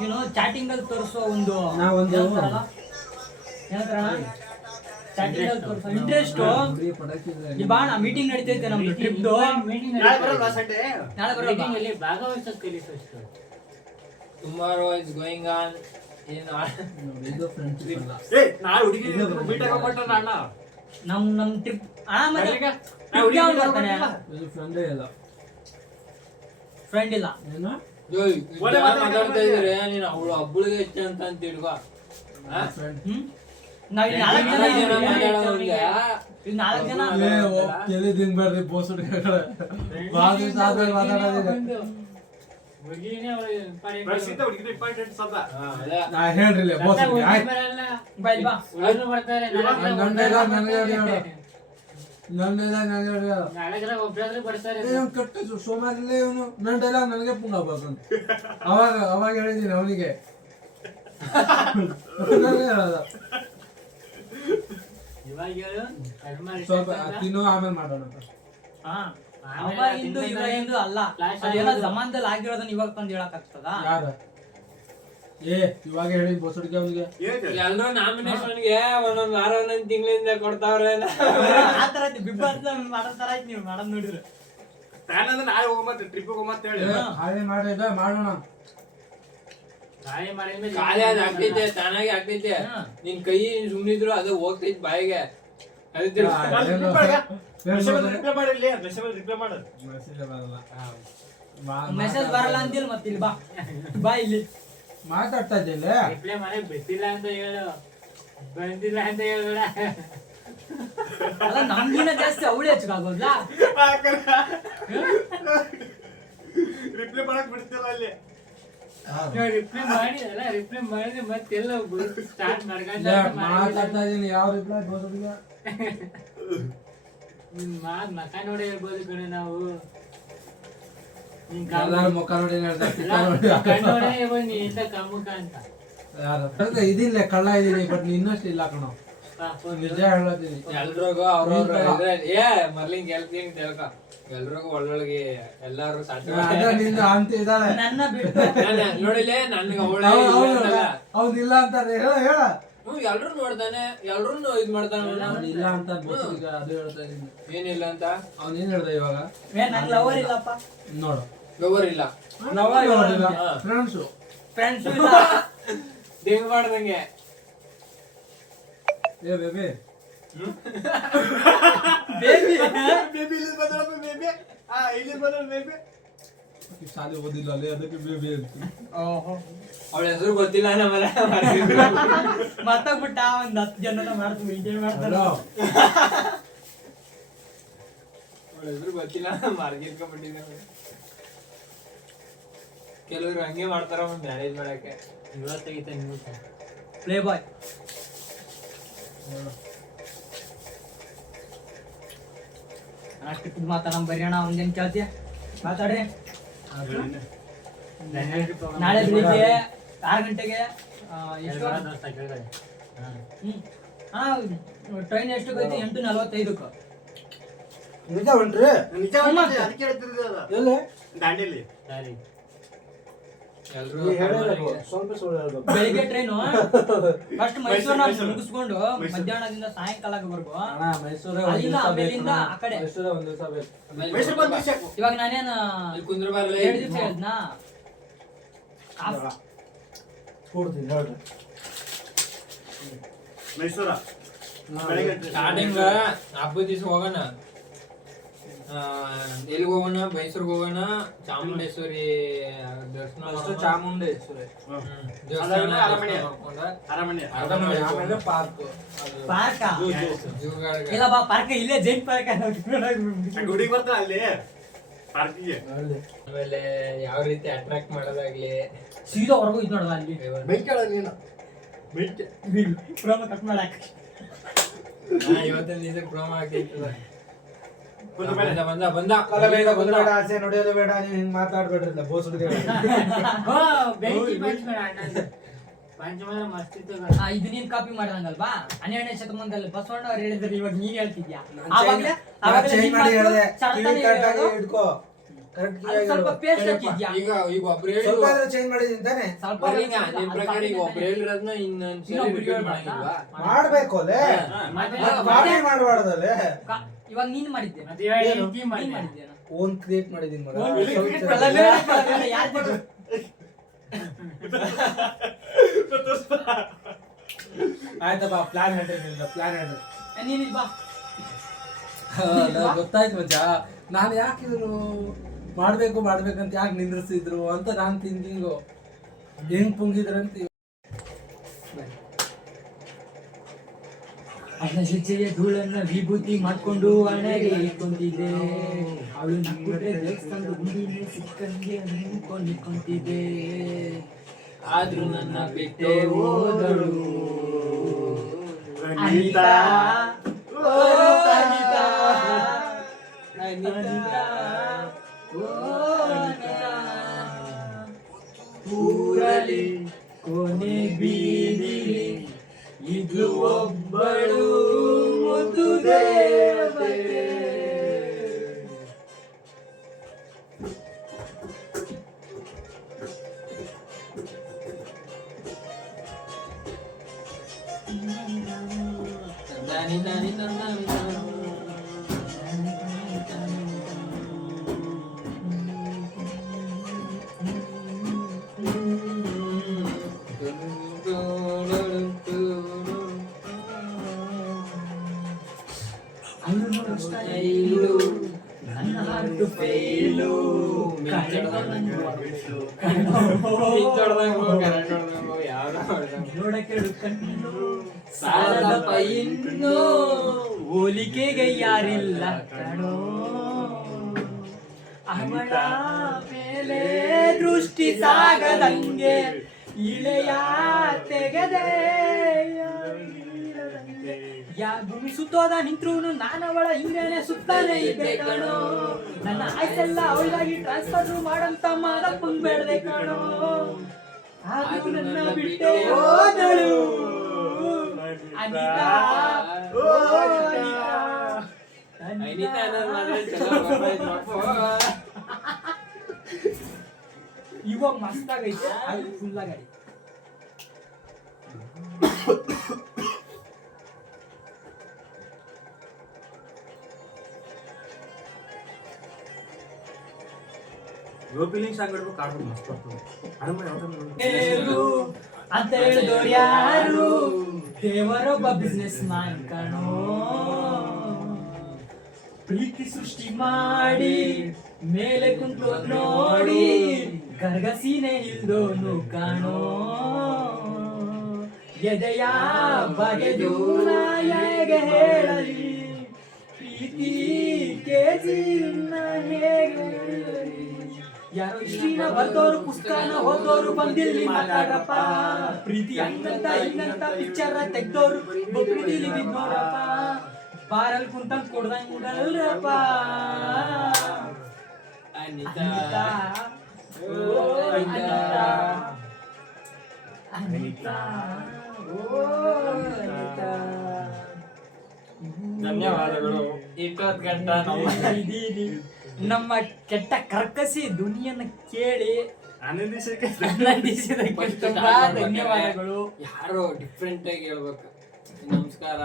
ನೀನು ಚಾಟಿಂಗ್ ಅಲ್ಲಿ ತೋರಿಸೋ ಒಂದು ಚಾಟಿಂಗ್ ಅಲ್ಲಿ ತೋರಿಸೋ ಇಂಟ್ರೆಸ್ಟ್ ಬಾಣ ಮೀಟಿಂಗ್ ನಡೀತೈತೆ ನಮ್ದು ಟ್ರಿಪ್ದು ನಾಳೆ ಬರಲ್ಲ ಭಾಗವಹಿಸೋದು ಕಲಿ first tomorrow is going on ನಮ್ ಟ್ರಿಪ್ ಫ್ರೆಂಡ್ ಇಲ್ಲ ಮಾತಾಡ್ತಾ ಇದ್ರೆ ನೀನು ಅವಳು ಹಬ್ಬಳಿಗೆ ಹೆಚ್ಚ ಅಂತ ಇಡ್ಕೋ ನಾಲ್ಕು ಜನ ಸೋಮಾರಿಲ್ಲ ಇವನು ನನ್ನ ಡೈಲಾಗ್ ನನಗೆ ಪುಂಗ ಬರ್ತಾನೆ ಅವಾಗ ಹೇಳಿದೀನಿ ಅವನಿಗೆ ಸ್ವಲ್ಪ ತಿನ್ನು ಆಮೇಲೆ ಮಾಡೋಣ ಎಂದು ಅಲ್ಲ ಅದೆಲ್ಲ ಜಮಾನದಲ್ಲಿ ಆಗಿರೋದನ್ನ ಇವಾಗ ತಂದು ಹೇಳಕ್ ಆಗ್ತದ ಯಾರ ಇವಾಗ ಹೇಳಿ ಬೋಸಡಿಗೆ ಅವನಿಗೆ ಎಲ್ರು ನಾಮಿನೇಷನ್ಗೆ ಒಂದೊಂದ್ ವಾರ ಒಂದೊಂದ್ ತಿಂಗಳಿಂದ ಕೊಡ್ತಾವ್ರೆ ಆತರ ಬಿಗ್ ಬಾಸ್ ಮಾಡೋ ಆಯ್ತು ನೀವು ಮಾಡೋದ್ ನೋಡಿದ್ರು ನಾಳೆ ಹೋಗಮತ್ತೆ ಟ್ರಿಪ್ ಹೋಗಮತ್ತೆ ಹೇಳಿ ಹಾಗೆ ಮಾಡಿದ ಮಾಡೋಣ ಖಾಲಿ ಅದ್ ಆಗ್ತೈತೆ ತಾನಾಗೆ ಆಗ್ತೈತೆ ನಿನ್ ಕೈ ಸುಮ್ನಿದ್ರು ಅದು ಹೋಗ್ತೈತಿ ಬಾಯಿಗೆ ಮೆಸೇಜ್ ಬರಲ್ಲ ಅಂತಿಲ್ಲ ಮತ್ತೆ ಇಲ್ಲಿ ಬಾ ಇಲ್ಲಿ ಮಾತಾಡ್ತಾ ಇದ್ದಿಲ್ಲ ರಿಪ್ಲೈ ಮಾಡಿ ಬಿಟ್ಟಿಲ್ಲ ಅಂತ ಹೇಳು ಬಂದಿಲ್ಲ ಅಂತ ಹೇಳ್ಬೇಡ ಅಲ್ಲ ನಮ್ಗಿನ ಜಾಸ್ತಿ ಅವಳೇ ಹೆಚ್ಚಾಗೋದ್ಲ ರಿಪ್ಲೈ ಮಾಡಕ್ ಬಿಡ್ತಿಲ್ಲ ಅಲ್ಲಿ ರಿಪ್ಲೈ ಮಾಡಿದಲ್ಲ ರಿಪ್ಲೈ ಮಾಡಿದ್ರೆ ಮತ್ತೆಲ್ಲ ಸ್ಟಾರ್ಟ್ ಮಾತಾಡ್ತಾ ಇದೀನಿ ಯಾವ ರಿಪ್ಲೈ ಬೋಸಡಿಗೆ ಮಾತ್ ಮಕ ನೋಡಿ ಹೇಳ್ಬೋದು ಕಣೆ ನಾವು ಮುಖ ನೋಡಿ ಇದಿಲ್ಲ ಕಳ್ಳ ಇದೀನಿ ಬಟ್ ಇನ್ನಷ್ಟು ಇಲ್ಲ ಕಣ ನಿಜ ಹೇಳತ್ತೀನಿ ಎಲ್ರಿಗೂ ಅವ್ರವ್ರ ಮರ್ಲಿಂಗ್ ಹೇಳ್ತೀನಿ ತಿಳ್ಕ ಎಲ್ರಿಗೂ ಒಳ್ಳೊಳಗೆ ಎಲ್ಲಾರು ಅಂತ ಇದಾಳೆ ನನ್ನ ಬಿಟ್ಟು ನೋಡಿಲ್ಲ ನನ್ಗೆ ಅವ್ನಿಲ್ಲ ಅಂತಾರೆ ಹೇಳ ಹೇಳ ಎಲ್ರು ನೋಡ್ತಾನೆ ಎಲ್ರು ಇದ್ ಮಾಡ್ತಾನೆ ಇಲ್ಲ ಅಂತ ಅದು ಹೇಳ್ತಾ ಇದೀನಿ ಏನಿಲ್ಲ ಅಂತ ಅವ್ನ ಏನ್ ಹೇಳ್ದ ಇವಾಗ ನನ್ ಲವರ್ ಇಲ್ಲಪ್ಪ ನೋಡು ಲವರ್ ಇಲ್ಲ ಫ್ರೆಂಡ್ಸು ಇಲ್ಲ ದೇವ್ ಮಾಡ್ದಂಗೆ ಏ ಬೇಬಿ ಬೇಬಿ ಬೇಬಿ ಇಲ್ಲಿ ಬಂದಳ ಬೇಬಿ ಇಲ್ಲಿ ಬಂದಳ ಬೇಬಿ ಶಾಲೆ ಓದಿಲ್ಲ ಅಲ್ಲಿ ಅದಕ್ಕೆ ಬೇಬಿ ಅಂತ ಅವಳ ಹೆಸರು ಗೊತ್ತಿಲ್ಲ ನಮ್ಮಲ್ಲ ಮತ್ತಾಗ್ಬಿಟ್ಟ ಒಂದ್ 10 ಜನನ ಮಾಡ್ತು ಮೇಂಟೈನ್ ಮಾಡ್ತಾರ ಅವಳ ಹೆಸರು ಗೊತ್ತಿಲ್ಲ ಮಾರ್ಗಿಟ್ಕೊಂಡ್ಬಿಟ್ಟಿದ್ದೆ ಕೆಲವ್ರು ಹಂಗೆ ಮಾಡ್ತಾರ ಒಂದ್ ಮ್ಯಾರೇಜ್ ಮಾಡಕ್ಕೆ ಇವತ್ತಾಗಿತ್ತೆ ನ್ಯೂಸ್ ಪ್ಲೇ ಬಾಯ್ ಅಷ್ಟು ಮಾತಾಡ ಬರೆಯೋಣ ಒಂದೇನ್ ಕೇಳ್ತೀಯ ಮಾತಾಡ್ರಿ ನಾಳೆ ಬೆಳಿಗ್ಗೆ 6 ಗಂಟೆಗೆ ಟ್ರೈನ್ ಎಷ್ಟು ಐತಿ 8:45 ನಿಜ ಹೊಂಟ್ರಿ ನಿಜ ಅದಕ್ಕೆ ಹೇಳ್ತಿರೋದು ಎಲ್ಲಿ ದಾಂಡೇಲಿ ಸ್ವಲ್ಪ ಸುಳ್ಳು ಬೆಳಿಗ್ಗೆ ಟ್ರೈನು ಫಸ್ಟ್ ಮೈಸೂರ್ನ ಮುಗಿಸ್ಕೊಂಡು ಮಧ್ಯಾಹ್ನದಿಂದ ಸಾಯಂಕಾಲವರೆಗೂ ಅಲ್ಲಿಂದ ಆ ಕಡೆ ಇವಾಗ ನಾನೇನು ಕುಂದ್ರ ಬರಲ್ಲ 2 ದಿವಸ ಹೇಳಿದ್ನಾ ಮೈಸೂರ ಸ್ಟಾರ್ಟಿಂಗ್ ಹಬ್ಬದ ದಿವಸ ಹೋಗೋಣ ಎಲ್ಲಿಗೆ ಹೋಗೋಣ ಮೈಸೂರಿಗೆ ಹೋಗೋಣ ಚಾಮುಂಡೇಶ್ವರಿ ದರ್ಶನ ಚಾಮುಂಡೇಶ್ವರಿ ಅರಮನೆ ಪಾರ್ಕ್ ಇಲ್ಲ ಬಾ ಪಾರ್ಕ್ ಇಲ್ಲೇ ಜೈನ್ ಪಾರ್ಕ್ ಗುಡಿಗೆ ಬರ್ತಾರ ಅಲ್ಲಿ ಪಾರ್ಕಿಗೆ ಆಮೇಲೆ ಯಾವ ರೀತಿ ಅಟ್ರಾಕ್ಟ್ ಮಾಡೋದಾಗ್ಲಿ ಸೀದಾ ಹೊರಗು ಇದು ನೋಡಲ್ಲ ಅಲ್ಲಿ ನೀನು ಪ್ರೋಮ ಕಟ್ ಮಾಡಾಕ ಇವತ್ತಿನ ದಿವಸ ಪ್ರೋಮ ಆಗ್ತೈತಲ್ಲ ಬಂದ ಆಸೆ ನೋಡಿಯೋದು ಬೇಡ ನೀವು ಹಿಂಗ್ ಮಾತಾಡ್ಬೇಡ್ರಿ ಬೋಸುಡಿಗೆ ಇದು ನೀನ್ ಕಾಪಿ ಮಾಡ್ದಂಗಲ್ವಾ 12ನೇ ಶತಮಾನದಲ್ಲಿ ಬಸವಣ್ಣ ಅವ್ರು ಹೇಳಿದ್ರು ಇವಾಗ ನೀನ್ ಹೇಳ್ತಿದ್ಯಾ ಚೇಂಜ್ ಮಾಡಿ ಹೇಳಿದೆ ಇಟ್ಕೋ ಕರೆಕ್ಟ್ ಅದು ಸ್ವಲ್ಪ ಪೇಸ್ಟ್ ಹಾಕಿದ್ಯಾ ಈಗ ಒಬ್ರು ಹೇಳಿ ಸ್ವಲ್ಪ ಆದ್ರೂ ಚೇಂಜ್ ಮಾಡಿದೀನಿ ತಾನೆ. ಸ್ವಲ್ಪ ಬರ್ಲಿಂಗ ನಿನ್ ಪ್ರಕಾರ ಈಗ ಒಬ್ರು ಹೇಳಿರೋದ್ನ ಇನ್ನೊಂದ್ಸರಿ ಇನ್ನೊಬ್ರು repeat ಹೇಳ್ಬಾರ್ದಾ? ಮಾಡಂಗಿಲ್ವಾ? ಮಾಡ್ಬೇಕು ಅಲ್ಲೇ ಕಾಪಿ ಮಾಡ್ಬಾರ್ದಲ್ಲೇ. ಇವಾಗ ನೀನ್ ಮಾಡಿದ್ದೆ ನೀನ್ ಮಾಡಿದ್ಯಾ ಓನ್ ಕ್ರಿಯೇಟ್ ಮಾಡಿದೀನಿ ಮಗ. ಆಯ್ತಪ್ಪ ಪ್ಲಾನ್ ಹೇಳ್ರಿ ಪ್ಲಾನ್ ಹೇಳ್ರಿ. ನೀನ್ ಬಾ ಗೊತ್ತಾಯ್ತು ಮಚ್ಚ. ನಾನು ಯಾಕೆ ಇದ್ರು ಮಾಡ್ಬೇಕಂತ ಯಾಕೆ ನಿಂದ್ರಿಸಿದ್ರು ಅಂತ ನಾನ್ ಥಿಂಕಿಂಗು ಹೆಂಗ್ ಪುಂಗಿದ್ರಂತ. ಅನಶಿಚೆಯ ಧೂಳನ್ನ ವಿಭೂತಿ ಮಾಡ್ಕೊಂಡು ಹಣೆಗೆ ಇಟ್ಕೊಂಡಿದ್ದೆ. ಅವಳು ನಕ್ಬಿಟ್ರೆ ದೇವಸ್ಥಾನದ ಗುಂಡಿನೇ ಸಿಕ್ಕಂಗೆ ನಿಂತ್ಕೊಂಡಿದ್ದೆ. ಆದ್ರೂ ನನ್ನ ಬಿಟ್ಟೆ ಹೋದಳು ಅನಿತಾ, ಓ ಅನಿತಾ, ಅನಿತಾ, ಓ ಅನಿತಾ. ಊರಲ್ಲಿ ಕೊನೆ ಬೀದಿಲಿ ಇದು ಒಬ್ಬಳು ಮುದ್ದು ದೇವತೆ. ನನ್ನ ಹಾರ್ಟ್ ಫೇಲು ನೋಡಕ್ಕೆ ಕಣ್ಣು ಸಾಲದ ಪೈನ್ನು ಹೋಲಿಕೆಗೆ ಯಾರಿಲ್ಲ ಕಣೋ. ಅವಳ ಮೇಲೆ ದೃಷ್ಟಿ ಸಾಗದಂಗೆ ಇಳೆಯ ತೆಗೆದೆ. ಭೂಮಿ ಸುತ್ತೋದ ನಿಂತ್ರು ನಾನವಳ ಹಿಂಗೇನೆ ಸುತ್ತಾನೆ ಇದ್ದೆ ಕಣೋ. ನನ್ನ ಆಯ್ಸೆಲ್ಲ ಅವಳಿಗಾಗಿ ಟ್ರಾನ್ಸ್ಫರ್ ಮಾಡಂತ ಮಾದಪ್ಪಂಗ್ ಬೇಡದೆ ಕಣೋ. ಆದ್ರೂ ನನ್ನ ಬಿಟ್ಟೆ ಹೋದಳು ಅನಿತಾ, ಓ ಅನಿತಾ, ಅನಿತಾ ಅನ್ನೋದ್ ಮಾತ್ರ ಚಲೋ ಬರ್ತಾಯ್ತು. ಇವಾಗ ಮಸ್ತ್ ಆಗೈತೆ. ಅದು ಫುಲ್ ಆಗೈತೆ. ಅಂತ ಹೇಳಿದವ್ರು ಯಾರು? ದೇವರೊಬ್ಬ ಬಿಸ್ನೆಸ್ ಮ್ಯಾನ್ ಕಣೋ. ಪ್ರೀತಿ ಸೃಷ್ಟಿ ಮಾಡಿ ಮೇಲೆ ಕುಂತು ನೋಡಿ ಗರ್ಗಸೀನೆ ಇಲ್ದೋನು ಕಾಣೋ. ಎದೆಯ ಬಗೆದು ಹೇಗೆ ಹೇಳಲಿ ಪ್ರೀತಿ ಕೆಜಿ ಹೇಗೆ ಹೇಳಲಿ. ಯಾರೋ ಇಷ್ಟಿನ ಬರ್ದೋರು ಪುಸ್ತಕನ ಓದೋರು ಬಂದಿಲ್ಲಿ ಮಾತಾಡಪ್ಪ. ಪ್ರೀತಿ ಹಂಗಂತ ಹಿಂಗಂತ ಪಿಕ್ಚರ್ ತೆಗ್ದೋರು ಪ್ರೀತಿಲಿ ಬಿದ್ದೋರಪ್ಪ. ಬಾರಲ್ಲಿ ಕುಂತಂಗ್ ಕೊಡ್ದಂಗಲ್ರಪ್ಪ. ಅನಿತಾ, ಓ ಅನಿತಾ, ಅನಿತಾ, ಓ ಅನಿತಾ. ಧನ್ಯವಾದಗಳು. ಇಷ್ಟೊತ್ತು ಗಂಟ ನಮ್ಮ ಕೆಟ್ಟ ಕರ್ಕಸಿ ಧ್ವನಿಯನ್ನು ಕೇಳಿ ಆನಂದಿಸಿದ್ದಕ್ಕೆ ತುಂಬಾ ಧನ್ಯವಾದಗಳು. ಯಾರೋ ಡಿಫ್ರೆಂಟ್ ಆಗಿ ಹೇಳ್ಬೇಕು. ನಮಸ್ಕಾರ.